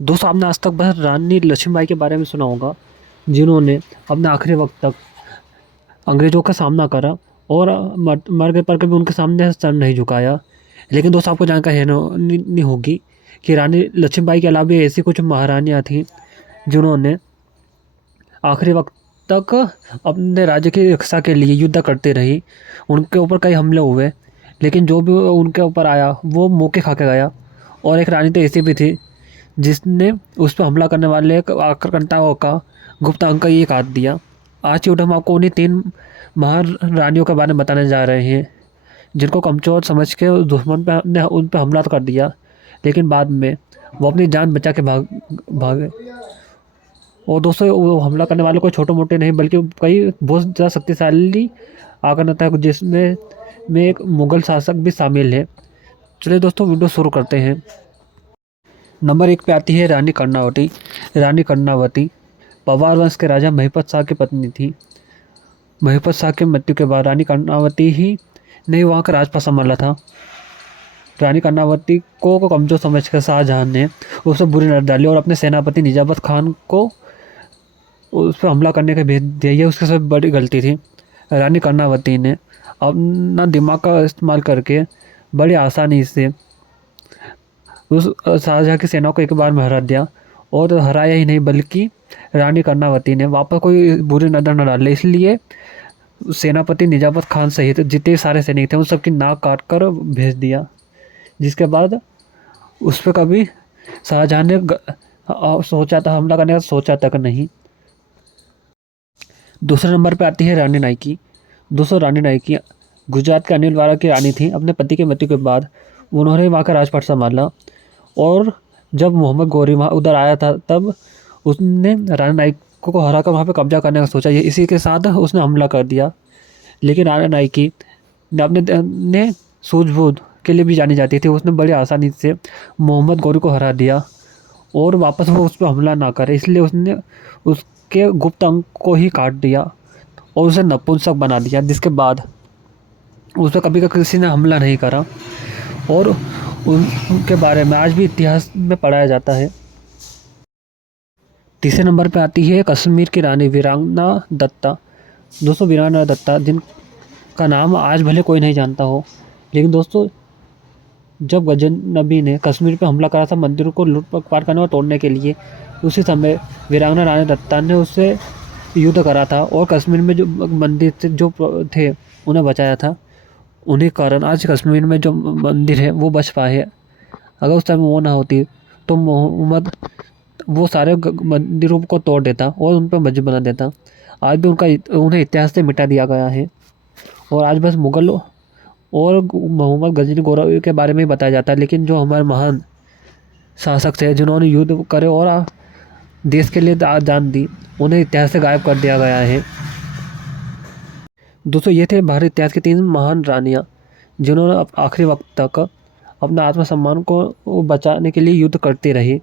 दोस्तों आपने आज तक बस रानी लक्ष्मीबाई के बारे में सुना होगा, जिन्होंने अपने आखिरी वक्त तक अंग्रेज़ों का सामना करा और मर गए पर कभी उनके सामने सर नहीं झुकाया। लेकिन दोस्तों आपको जानकारी है नहीं होगी कि रानी लक्ष्मीबाई के अलावा भी ऐसी कुछ महारानियाँ थीं, जिन्होंने आखिरी वक्त तक अपने राज्य की रक्षा के लिए युद्ध करती रही। उनके ऊपर कई हमले हुए, लेकिन जो भी उनके ऊपर आया वो मुँह के खा के गया। और एक रानी तो ऐसी भी थी जिसने उस पर हमला करने वाले आक्रमणकारियों का गुप्त अंक ये काट दिया। आज की वीडियो हम आपको उन्हीं 3 महान रानियों के बारे में बताने जा रहे हैं, जिनको कमज़ोर समझ के दुश्मन पे ने उन पे हमला तो कर दिया, लेकिन बाद में वो अपनी जान बचा के भागे। और दोस्तों वो हमला करने वाले कोई छोटे-मोटे नहीं, बल्कि कई बहुत ज़्यादा शक्तिशाली आक्रमण था, जिसमें एक मुग़ल शासक भी शामिल है। चलिए दोस्तों वीडियो शुरू करते हैं। नंबर 1 पे आती है रानी कर्णावती। रानी कर्णावती पवार वंश के राजा महिपत शाह की पत्नी थी। महिपत शाह की मृत्यु के बाद रानी कर्णावती ही ने वहाँ का राजपाट संभाला था। रानी कर्णावती को कमज़ोर समझकर शाहजहां ने उस पर बुरी नज़र डाली और अपने सेनापति निजामत खान को उस पर हमला करने का भेज दिया। ये उसकी सबसे बड़ी गलती थी। रानी कर्णावती ने अपना दिमाग का इस्तेमाल करके बड़ी आसानी से उस शाहजहाँ की सेना को एक बार में हरा दिया, और हराया ही नहीं बल्कि रानी कर्णावती ने वापस कोई बुरी नज़र न डाले, इसलिए सेनापति निजामत खान सहित जितने सारे सैनिक थे उन सबकी नाक काट कर भेज दिया। जिसके बाद उस पर कभी शाहजहाँ ने सोचा था हमला करने का, सोचा तक नहीं। दूसरे नंबर पे आती है रानी नाइकी। दोस्तों रानी नाइकी गुजरात के अनिलवाड़ा की रानी थी। अपने पति की मृत्यु के बाद उन्होंने वहाँ का राजपाट संभाला, और जब मोहम्मद गौरी वहाँ उधर आया था तब उसने रानी नाइकी को हरा कर वहाँ पे कब्जा करने का सोचा। ये इसी के साथ उसने हमला कर दिया। लेकिन रानी नाइकी ने ने सूझबूझ के लिए भी जानी जाती थी। उसने बड़ी आसानी से मोहम्मद गौरी को हरा दिया और वापस वो उस पर हमला ना करे, इसलिए उसने उसके गुप्त अंग को ही काट दिया और उसे नपुंसक बना दिया। जिसके बाद उस पर कभी किसी ने हमला नहीं करा, और उनके बारे में आज भी इतिहास में पढ़ाया जाता है। तीसरे नंबर पे आती है कश्मीर की रानी वीरांगना दत्ता। दोस्तों वीरांगना दत्ता जिनका नाम आज भले कोई नहीं जानता हो, लेकिन दोस्तों जब गजनबी ने कश्मीर पे हमला करा था मंदिरों को लूट-पाट करने और तोड़ने के लिए, उसी समय वीरांगना रानी दत्ता ने उससे युद्ध करा था और कश्मीर में जो मंदिर थे उन्हें बचाया था। उन्हीं कारण आज कश्मीर में जो मंदिर है वो बच पाए हैं। अगर उस टाइम वो ना होती तो मोहम्मद वो सारे मंदिरों को तोड़ देता और उन पर मस्जिद बना देता। आज भी उन्हें इतिहास से मिटा दिया गया है, और आज बस मुग़ल और मोहम्मद गजनी गोरा के बारे में ही बताया जाता है। लेकिन जो हमारे महान शासक थे जिन्होंने युद्ध करे और देश के लिए जान दी, उन्हें इतिहास से गायब कर दिया गया है। दोस्तों ये थे भारत इतिहास की 3 महान रानियाँ, जिन्होंने आखिरी वक्त तक अपना आत्मसम्मान को बचाने के लिए युद्ध करती रही।